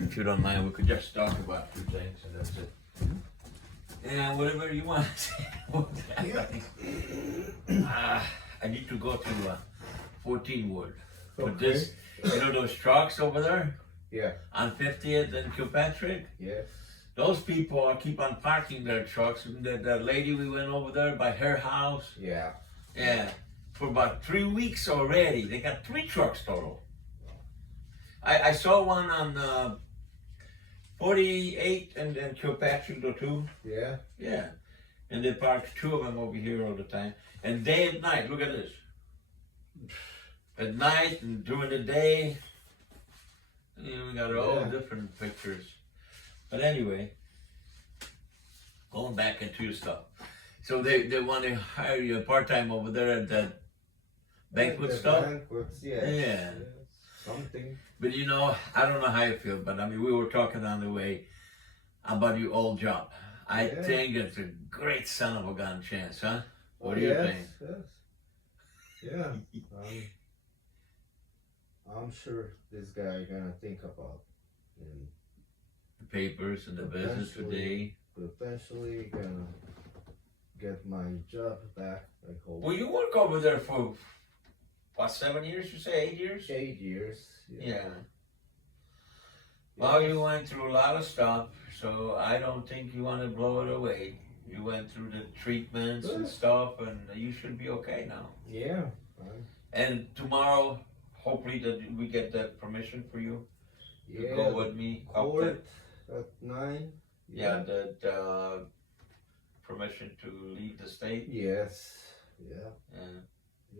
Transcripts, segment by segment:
If you don't mind, we could just talk about a few things and that's it. And whatever you want to say. I need to go to 14 Wood. But this, those trucks over there? Yeah. On 50th and Kilpatrick? Yes. Those people keep on parking their trucks. The lady we went over there by her house. Yeah. Yeah. For about 3 weeks already. They got 3 trucks total. I saw one on 48 and Kilpatrick though too. Yeah. Yeah. And they parked 2 of them over here all the time. And day and night, look at this. At night and during the day, we got all different pictures. But anyway, going back into your stuff. So they want to hire you part-time over there at that banquet stuff? Banquets, yes. Yeah. Yes. Something. But I don't know how you feel, but I mean, we were talking on the way about your old job. I think it's a great son of a gun chance, huh? What do you think? Yes. Yeah. I'm sure this guy gonna think about the papers and the business today. Potentially gonna get my job back. I hope. Well, you work over there for what, 7 years? You say 8 years? 8 years. Yeah. Well, you went through a lot of stuff, so I don't think you want to blow it away. You went through the treatments and stuff, and you should be okay now. Yeah. And tomorrow, hopefully, that we get that permission for you to go with me. Court at 9. Yeah, that permission to leave the state. Yes. Yeah. Yeah.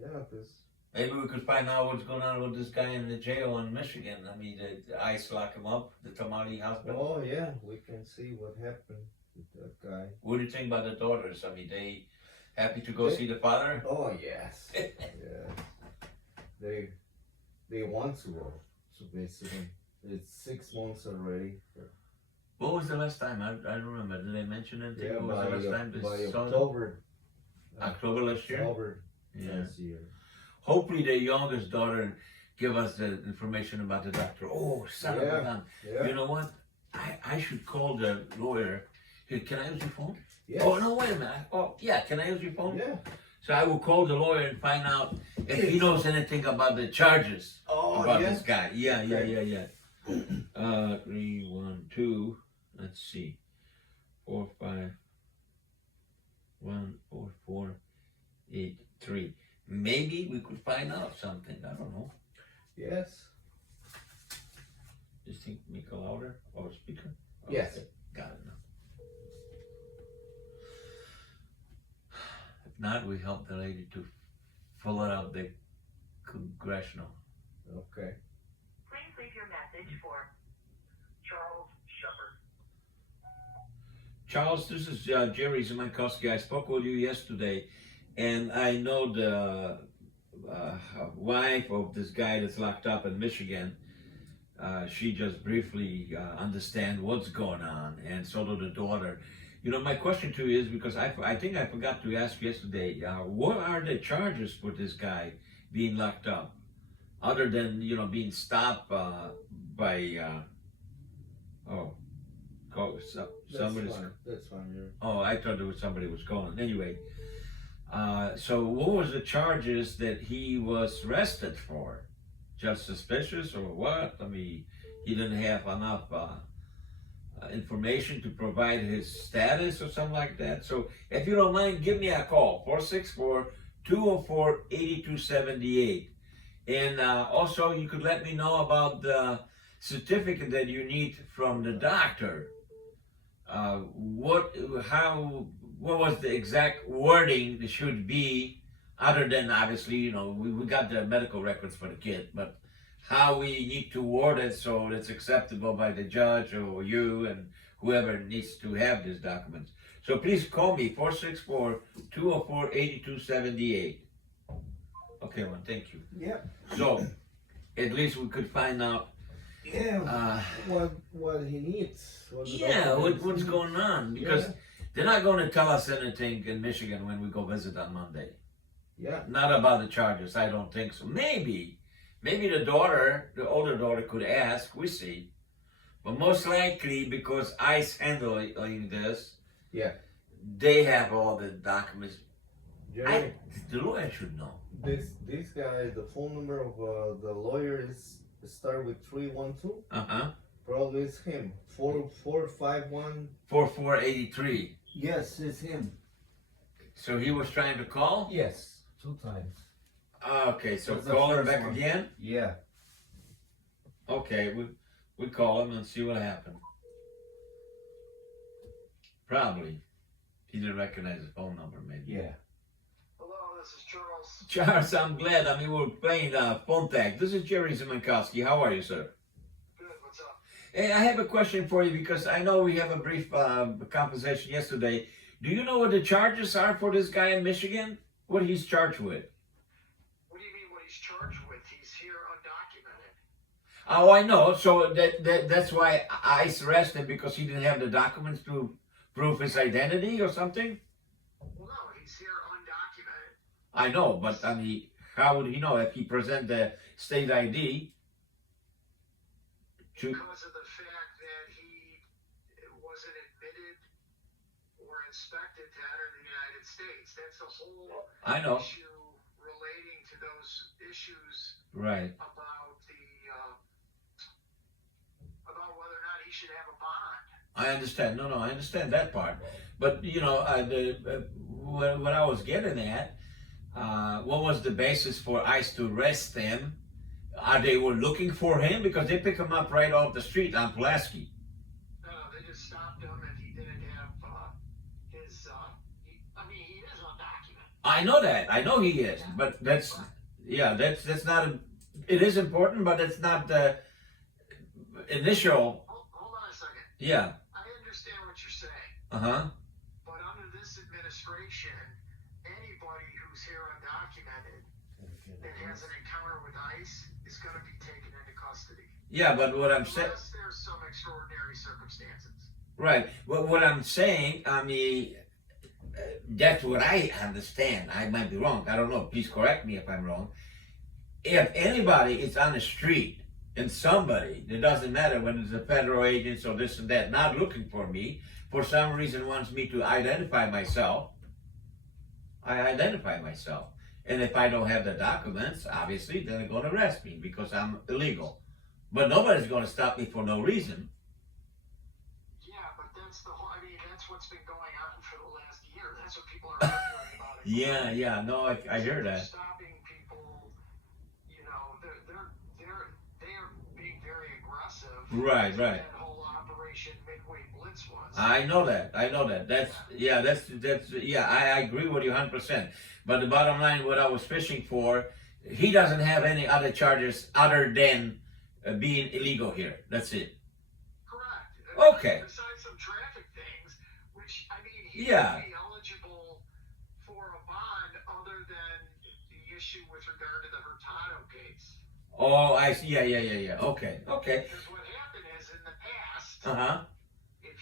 Yeah. This. Maybe we could find out what's going on with this guy in the jail in Michigan. I mean, the ICE lock him up, the Tamale hospital. Oh yeah, we can see what happened with that guy. What do you think about the daughters? I mean, they happy to go see the father? Oh yes. Yeah. They want to go. So basically, it's 6 months already. What was the last time? I don't remember. Did they mention it? Yeah, what was the last time they saw October. October last year? October last year. Hopefully the youngest daughter give us the information about the doctor. Oh, son of a gun. Yeah. You know what? I should call the lawyer. Here, can I use your phone? Yes. Oh, no, wait a minute. Oh, yeah, can I use your phone? Yeah. So I will call the lawyer and find out if he knows anything about the charges about this guy. Yeah. 312. Let's see. 4514483. Maybe we could find out something. I don't know. Yes. Just think, make a louder or speaker? Oh, yes. Okay. Got it now. If not, we help the lady to fill it out the congressional. Okay. Please leave your message for Charles Shepard. Charles, this is Jerry Zimankowski. I spoke with you yesterday, and I know the wife of this guy that's locked up in Michigan. She just briefly understand what's going on, and so do the daughter. My question to you is, because I think I forgot to ask yesterday, what are the charges for this guy being locked up? Other than, being stopped by, somebody's... That's fine. Oh, I thought there was somebody was calling. Anyway, so what was the charges that he was arrested for? Just suspicious or what? I mean, he didn't have enough information to provide his status or something like that. So if you don't mind, give me a call, 464-204-8278. And also you could let me know about the certificate that you need from the doctor. What was the exact wording that should be, other than obviously, we got the medical records for the kid, but how we need to word it so it's acceptable by the judge or you and whoever needs to have these documents. So please call me, 464-204-8278. Okay, well, thank you. Yeah. So, at least we could find out what he needs. What's going on, because they're not going to tell us anything in Michigan when we go visit on Monday. Yeah. Not about the charges, I don't think so. Maybe Maybe the daughter, the older daughter, could ask. We see, but most likely because ICE handling this, Yeah. they have all the documents. Jerry, The lawyer should know. this guy, the phone number of the lawyer is start with 312. Probably it's him. 4451. 4483. Yes, it's him. So he was trying to call. Yes, 2 times. Okay, so That's the call him first back one. again. Yeah. Okay, we call him and see what happened. Probably he didn't recognize the phone number. Maybe. Yeah. Hello, this is Charles. Charles, I'm glad. I mean, we're playing phone tag. This is Jerry Zemankowski. How are you, sir? Good, what's up? Hey, I have a question for you because I know we have a brief conversation yesterday. Do you know what the charges are for this guy in Michigan? What he's charged with? What do you mean what he's charged with? He's here undocumented. Oh, I know. So that's why ICE arrested him because he didn't have the documents to prove his identity or something? Well, no, he's here undocumented. I know, but I mean, how would he know if he present the state ID? Because of the fact that he wasn't admitted or inspected to enter the United States. That's the whole I know. issue relating to those issues Right. about about whether or not he should have a bond. I understand. No, I understand that part. But you know, what I was getting at, what was the basis for ICE to arrest him? They were looking for him because they pick him up right off the street on Pulaski. No, they just stopped him and he didn't have his. I mean, he is undocumented. I know that. I know he is. But that's not. It is important, but it's not the initial. Hold on a second. Yeah. I understand what you're saying, but under this administration, anybody who's here undocumented that has an encounter with ICE is going to be taken into custody. Yeah, but what I'm saying. Unless there's some extraordinary circumstances. Right. Well, what I'm saying, I mean, that's what I understand. I might be wrong. I don't know. Please correct me if I'm wrong. If anybody is on the street and somebody, it doesn't matter whether it's a federal agent or this and that, not looking for me, for some reason wants me to identify myself, I identify myself. And if I don't have the documents, obviously, then they're going to arrest me because I'm illegal. But nobody's going to stop me for no reason. Yeah, but that's the whole. I mean, that's what's been going on for the last year. That's what people are arguing about. Yeah. No, I hear that. Stopping people, you know, they are being very aggressive. Right. That whole Operation Midway Blitz was. I know that. That's I agree with you 100%. But the bottom line, what I was fishing for, he doesn't have any other charges other than being illegal here. That's it. Correct. Okay. Besides some traffic things, which I mean, he Yeah. would be eligible for a bond other than the issue with regard to the Hurtado case. Oh, I see. Yeah. Okay. Because what happened is in the past, if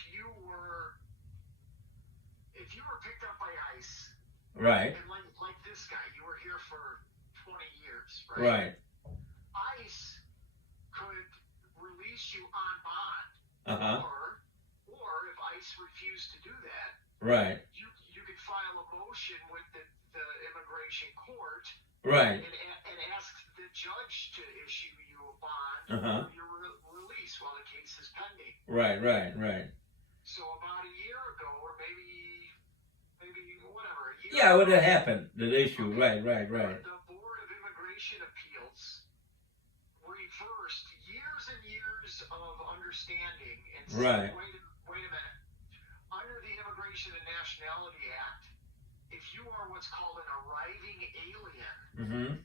you were picked up by ICE, Right. and like this guy, you were here for 20 years, Right. ICE could release you on bond, or if ICE refused to do that, Right. you could file a motion with the immigration court, Right. and ask the judge to issue you a bond for your release while the case is pending. Right. So about a year ago, or maybe whatever, a year Yeah, ago, what had happened? The issue. Right. The Board of Immigration Appeals reversed years and years of understanding and said, Right. wait a minute. Under the Immigration and Nationality Act, if you are what's called an arriving alien,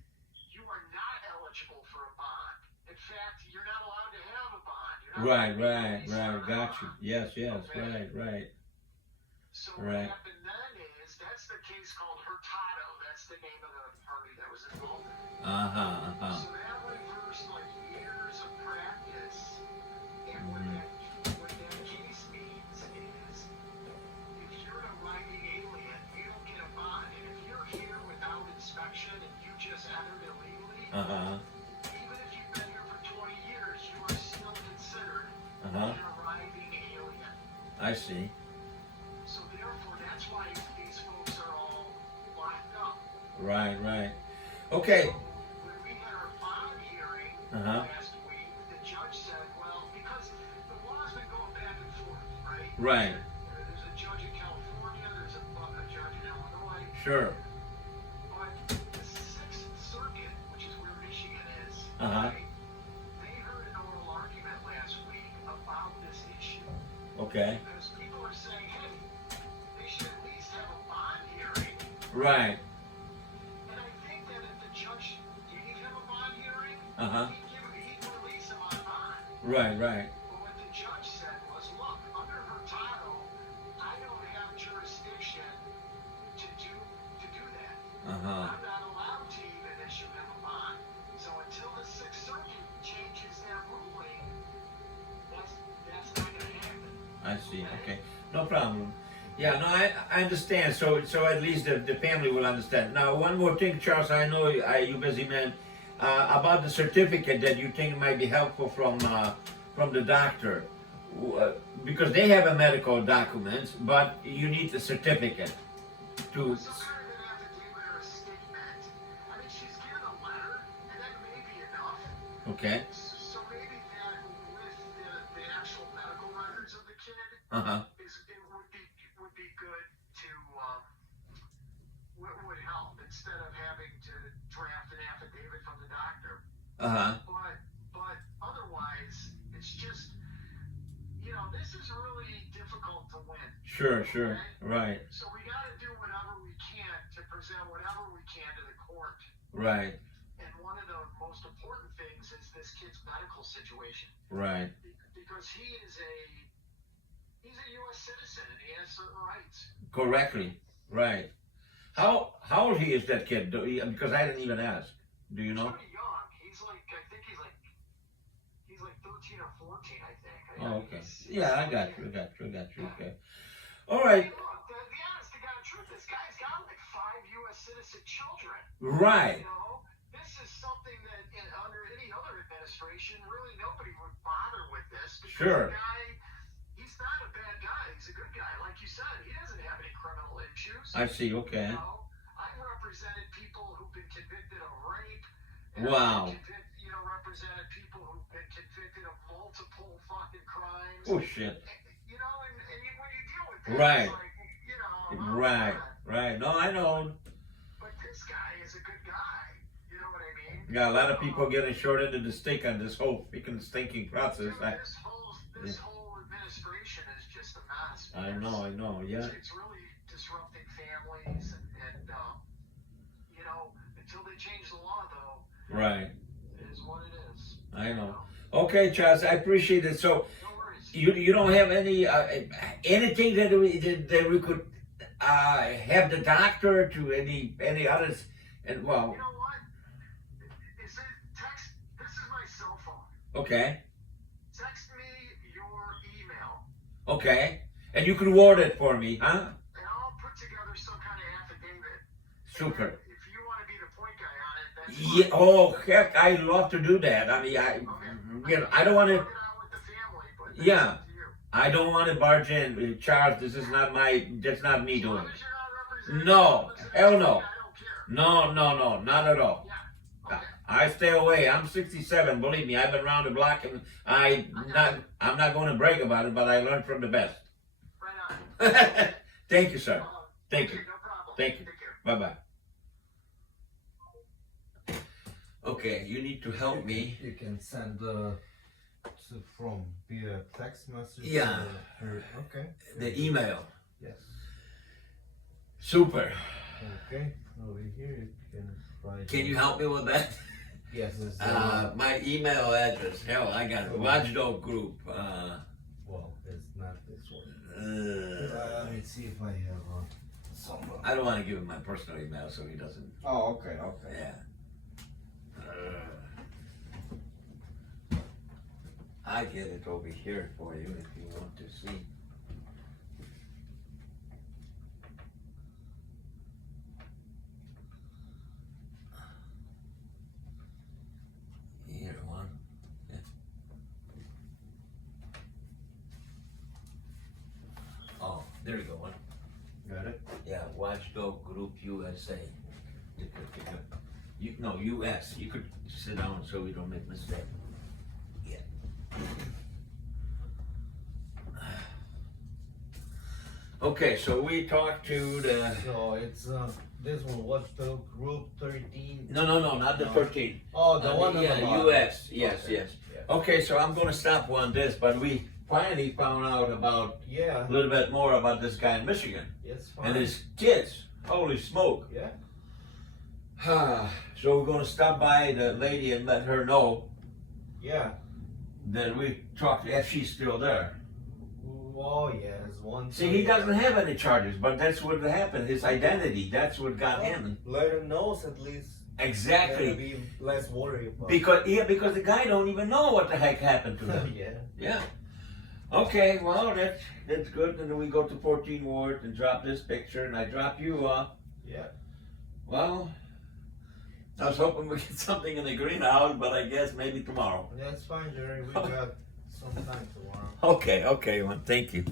you are not eligible for a bond. In fact, you're not allowed to have a bond. You're not allowed to be released on a Got you. bond. Yes. Okay. Right. So Right. what happened then is, that's the case called Hurtado. That's the name of the party that was involved in it. So that reversed like years of practice. And what that case means is, if you're an arriving alien, you don't get a bond. And if you're here without inspection and you just entered illegally, even Uh-huh. an arriving alien. I see. So therefore, that's why these folks are all locked up. Right, right. So Okay. when we had our bond hearing Uh-huh. last week, the judge said, well, because the law's been going back and forth, right? Right. There's a judge in California, there's a judge in Illinois. Sure. But the Sixth Circuit, which is where Michigan is, Uh-huh. right? They heard an oral argument last week about this issue. Okay. Because people are saying, hey, they should at least have a bond hearing. Right. And I think that if the judge didn't have a bond hearing, Uh-huh. he'd release him on bond. Right, right. But what the judge said was, look, under Hurtado, I don't have jurisdiction to do that. Uh-huh. I'm not allowed to even issue him a bond. So until the Sixth Circuit changes their ruling, that's not going to happen. I see. Okay. No problem. Yeah, no, I understand. So at least the family will understand. Now, one more thing, Charles. I know you busy man. About the certificate that you think might be helpful from the doctor, because they have a medical documents, but you need the certificate to. Some kind of an affidavit or a statement. I mean, she's given a letter, and that may be enough. Okay. So maybe that with the actual medical records of the kid, Uh-huh. it would be good to would help instead of having to draft an affidavit from the doctor. Uh-huh. But otherwise, it's just this is really difficult to win. Sure. Okay? Right. So we got to do whatever we can to present whatever we can to the court. Right. And one of the most important things is this kid's medical situation. Right. Because he's a U.S. citizen and he has certain rights. Correctly. Right. How old he is that kid? Because I didn't even ask. Do you know? He's pretty young. I think he's like 13 or 14, I think. Oh, okay. Yeah, I got you. Okay. All Hey, right. look, the honest to God truth, this guy's got like 5 U.S. citizen children. Right. This is something that under any other administration, really nobody would bother with this. Because Sure. the guy, he's not a bad guy. He's a good guy. Like you said, he doesn't have any criminal issues. I see. Okay. I've represented people who've been convicted of rape. And Wow. I've represented people who've been convicted of multiple fucking crimes. Oh shit. And when you deal with that, Right. it's like, Right. Right. No, I know. But this guy is a good guy. You know what I mean? Yeah, a lot of people getting short end of the stick on this whole freaking stinking process. Dude, this whole administration is just a mess. I know. Yeah. It's really disrupting families, and until they change the law, though, Right. it is what it is. I know. Okay, Charles, I appreciate it. So No worries. you don't have any anything that we could have the doctor to any others, and well. You know what? Is it text? This is my cell phone. Okay. Text me your email, Okay. And you can word it for me, huh? and I'll put together some kind of affidavit. Super. And if you want to be the point guy on it, that's Yeah. fine. Oh heck, I love to do that. I mean, I don't want to. Work it out with the family, but that's Yeah. up to you. I don't want to barge in, Charles. That's not me As doing long it. as you're not representing No, someone hell that's no. I don't care. No, not at all. Yeah. Okay. I stay away. I'm 67. Believe me, I've been around the block, and I'm not going to brag about it, but I learned from the best. Right on. Thank you, sir. Thank Okay, you. no problem. Thank you. Take care. Bye bye. Okay, you need to help me. You can send from via text message. Yeah. Okay. The email. Yes. Super. Okay. Over here you can write. Can you help me with that? Yes. It's, My email address. Hell, I got it. Watchdog Group. well, it's not this one. Uh, Let me see if I have some. I don't want to give him my personal email so he doesn't. Oh, okay, okay. Yeah. I get it over here for you if you want to see. Here, one. Yeah. There you go. Got it? Yeah, Watchdog Group USA. No, US. You could sit down so we don't make mistakes. Yeah. Okay, so we talked to the. So it's this one, Watchdog Group 13. No, not the 13. Oh, the one on the bottom. US. Yes, Okay. yes. Yeah. Okay, so I'm going to stop on this, but we finally found out about Yeah. a little bit more about this guy in Michigan It's fine. and his kids. Holy smoke! Yeah. So we're going to stop by the lady and let her know Yeah. that we talked if she's still there. Oh yes, one. See, he doesn't have any charges, but that's what happened. His identity, that's what got him. Let him know at least. Exactly. Be less worried about. Because the guy don't even know what the heck happened to him. Yeah. Yeah. Okay, well that's good. And then we go to 14 Ward and drop this picture, and I drop you off. Yeah. Well, I was hoping we get something in the greenhouse, but I guess maybe tomorrow. That's fine, Jerry. We got some time tomorrow. Okay, man. Thank you.